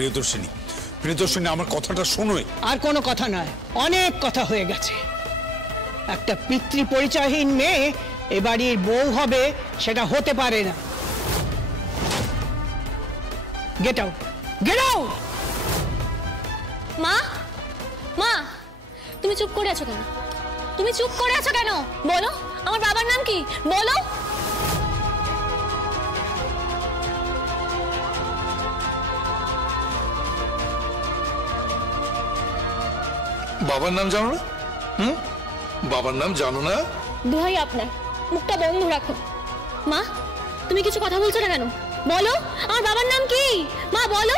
প্রিয়দর্শিনী, প্রিয়দর্শিনী, আমার কথাটা শোনোই। আর কোনো কথা নয়, অনেক কথা হয়ে গেছে। একটা পিতৃ পরিচয়হীন মেয়ে এ বাড়ির বউ হবে সেটা হতে পারে না। Get out, get out. মা, মা, তুমি চুপ করে আছো কেন? তুমি চুপ করে আছো কেন? বলো, আমার বাবার নাম কি? বলো। বাবার নাম জানো না? বাবার নাম জানো না? দোহাই আপনার, মুখটা বন্ধ রাখো। মা, তুমি কিছু কথা বলছো না কেন? বলো, আমার বাবার নাম কি? মা বলো।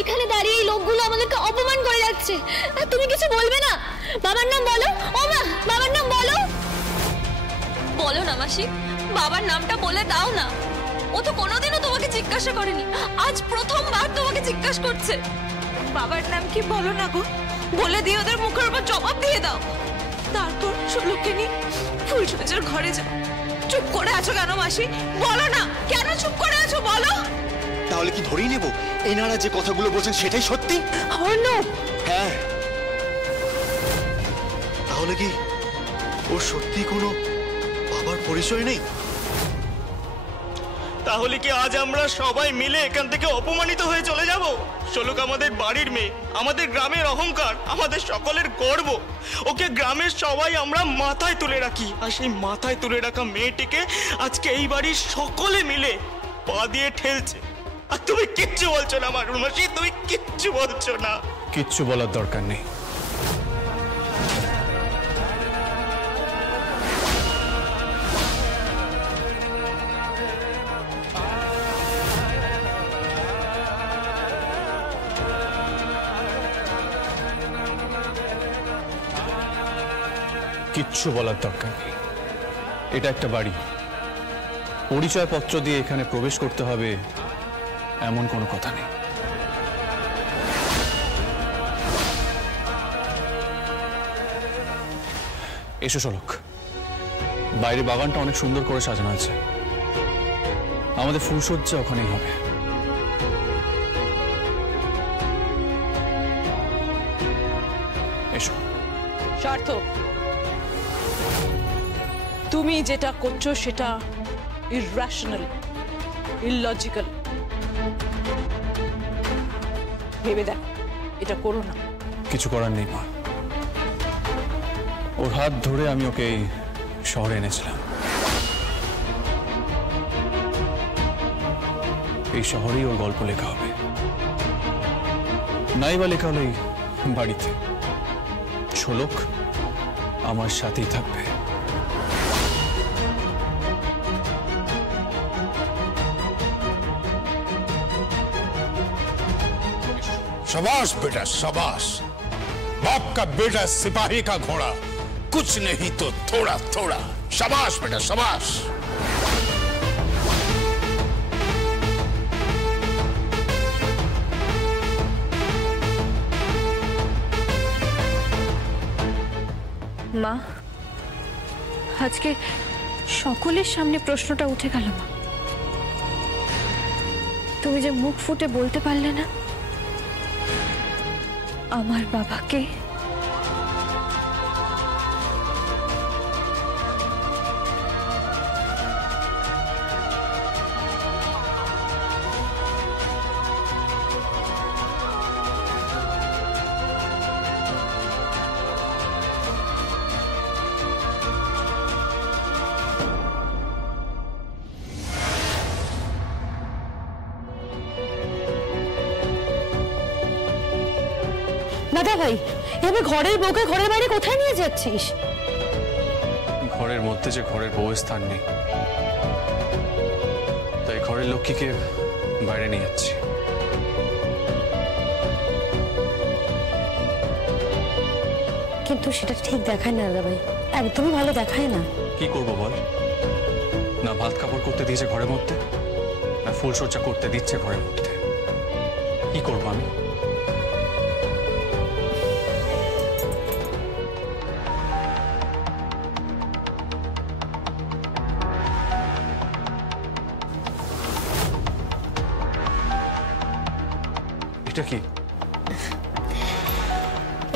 এখানে দাঁড়িয়ে এই লোকগুলো আমাদেরকে অপমান করে যাচ্ছে, আর তুমি কিছু বলবে না? বাবার নাম বলো। ও মা, বাবার নাম বলো। বলো না মাসি, বাবার নামটা বলে দাও না। ও তো কোনোদিনও তোমাকে জিজ্ঞাসা করেনি, আজ প্রথমবার তোমাকে জিজ্ঞাসা করছে। বাবার নাম কি বলো না গো, বলে দিয়ে ওদের মুখের উপর জবাব দিয়ে দাও। তারপর ষোলোকে নিয়ে ফুলসজ্জার ঘরে যাও। চুপ করে আছো কেন মাসি? বলো না, কেন চুপ করে আছো বলো। তাহলে কি ধরেই নেব এনারা যে কথাগুলো বলছেন সেটাই সত্যি? অর্ণব, হ্যাঁ, তাহলে কি ওর সত্যি কোনো বাবার পরিচয় নেই? তাহলে কি আজ আমরা সবাই মিলে এখান থেকে অপমানিত হয়ে চলে যাব? শোলক আমাদের বাড়ির মেয়ে, আমাদের গ্রামের অহংকার, আমাদের সকলের গর্ব। ওকে গ্রামের সবাই আমরা মাথায় তুলে রাখি, আর সেই মাথায় তুলে রাখা মেয়েটিকে আজকে এই বাড়ির সকলে মিলে পা দিয়ে ঠেলছে। আর তুমি কিচ্ছু বলছো না মারুন মাসি, তুমি কিচ্ছু বলছো না। কিচ্ছু বলার দরকার নেই। কিচ্ছু বলার দরকার নেই। এটা একটা বাড়ি, পরিচয়পত্র দিয়ে এখানে প্রবেশ করতে হবে এমন কোনো কথা নেই। এসো শোলক, বাইরে বাগানটা অনেক সুন্দর করে সাজানো আছে, আমাদের ফুলসজ্জা ওখানেই হবে। এসো। সার্থক, তুমি যেটা করছো সেটা ইররেশনাল, ইললজিক্যাল। ভেবে দেখো, এটা করো না। কিছু করার নেই মা, ওর হাত ধরে আমি ওকে এই শহরে এনেছিলাম। এই শহরেই ওর গল্প লেখা হবে, নাই বা লেখা হলো এই বাড়িতে। শোলক আমার সাথেই থাকবে। शाबाश बेटा शाबाश, बाप का बेटा सिपाही का घोड़ा, कुछ नहीं तो थोड़ा थोड़ा। शाबाश बेटा शाबाश। মা, আজকে সকলের সামনে প্রশ্নটা উঠে গেল মা। তুমি যে মুখ ফুটে বলতে পারলে না আমার বাবাকে। দাদা ভাই, এভাবে ঘরের বউকে ঘরের বাইরে কোথায় নিয়ে যাচ্ছিস? ঘরের মধ্যে যে ঘরের বউয়ের স্থান নেই, তাই ঘরের লক্ষ্মীকে বাইরে নিয়ে যাচ্ছি। কিন্তু সেটা ঠিক দেখায় না দাদা ভাই, একদমই ভালো দেখায় না। কি করবো বল? না ভাত কাপড় করতে দিয়েছে ঘরের মধ্যে, না ফুলসজ্জা করতে দিচ্ছে ঘরের মধ্যে। কি করবো আমি? এটা এটা কি?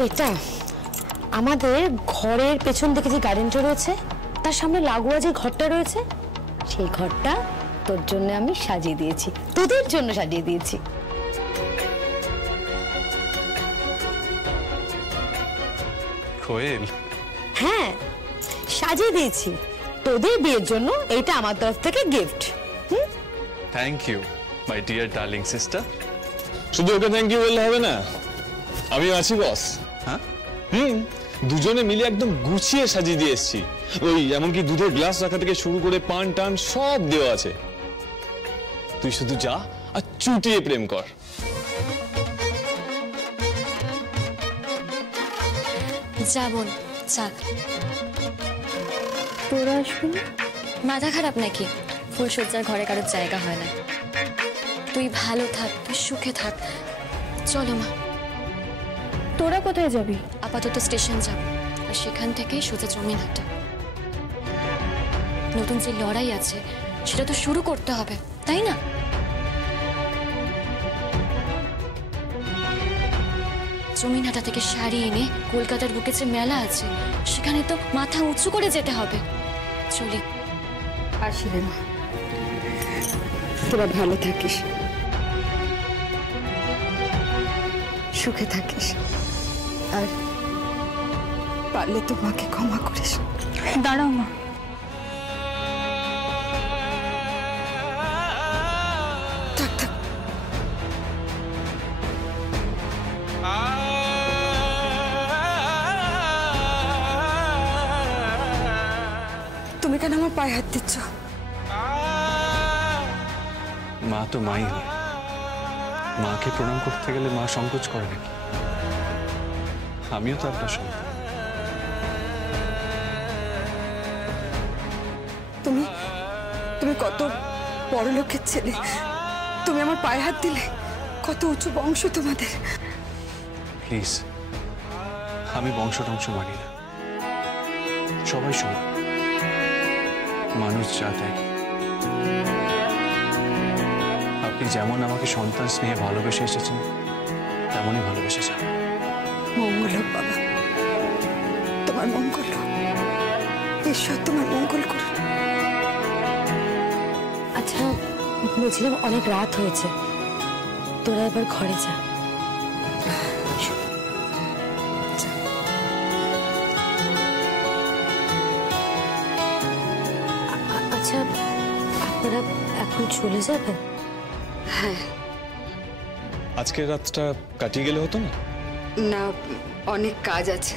এটা আমাদের ঘরের পেছন দিকে যে গার্ডেনটা রয়েছে তার সামনে লাগোয়া যে ঘরটা রয়েছে সেই ঘরটা তোর জন্য আমি সাজিয়ে দিয়েছি, তোদের জন্য সাজিয়ে দিয়েছি। কোয়েল? হ্যাঁ, সাজিয়ে দিয়েছি তোদের বিয়ের জন্য। এইটা আমার তরফ থেকে gift. Thank you my dear darling sister. শুধু ওকে থ্যাংক ইউ বললে হবে না, আমি আছি বস। হ্যাঁ, দুজনে মিলে একদম গুছিয়ে সাজিয়ে দিয়ে এসেছি। ওই এমনকি দুধের গ্লাস রাখা থেকে শুরু করে পান টান সব দেওয়া আছে। তুই শুধু যা আর চুটিয়ে প্রেম কর। যাবন চা। তোরা আসবি না? মাথা খারাপ নাকি? ফুলসজ্জার ঘরে কারোর জায়গা হয় না। তুই ভালো থাক, তুই সুখে থাক। চলো মা। তোরা কোথায় যাবি? আপাতত স্টেশন যাব, আর সেখান থেকেই সোজা জমিনহাটা। নতুন যে লড়াই আছে সেটা তো শুরু করতে হবে, তাই না? জমিনহাটা থেকে শাড়ি এনে কলকাতার বুকে যে মেলা আছে সেখানে তো মাথা উঁচু করে যেতে হবে। চলি। আসি রে মা, তোরা ভালো থাকিস, সুখে থাকিস, আর পারলে তো মাকে ক্ষমা করিস। দাঁড়াও মা, থাক থাক। তুমি কেন আমার পায়ে হাত দিচ্ছ? মা তো মাই হয়, মাকে প্রণাম করতে গেলে মা সংকোচ করে নাকি? আমিও তো আপনার সন্তান। তুমি তুমি কত বড় লোকের ছেলে, তুমি আমার পায়ে হাত দিলে। কত উঁচু বংশ তোমাদের। প্লিজ, আমি বংশ টংশ মানি না, সবাই সমান, মানুষ জাত একই। আপনি যেমন আমাকে সন্তান স্নেহে ভালোবেসে এসেছেন তেমনই ভালোবেসে যান। মঙ্গল হোক বাবা, তোমার মঙ্গল হোক, ঈশ্বর তোমার মঙ্গল করুন। আচ্ছা, বুঝলাম অনেক রাত হয়েছে, তোরা এবার ঘরে যা। আচ্ছা, আপনারা এখন চলে যাবেন? হ্যাঁ। আজকের রাতটা কাটিয়ে গেলে হতো না? না, অনেক কাজ আছে,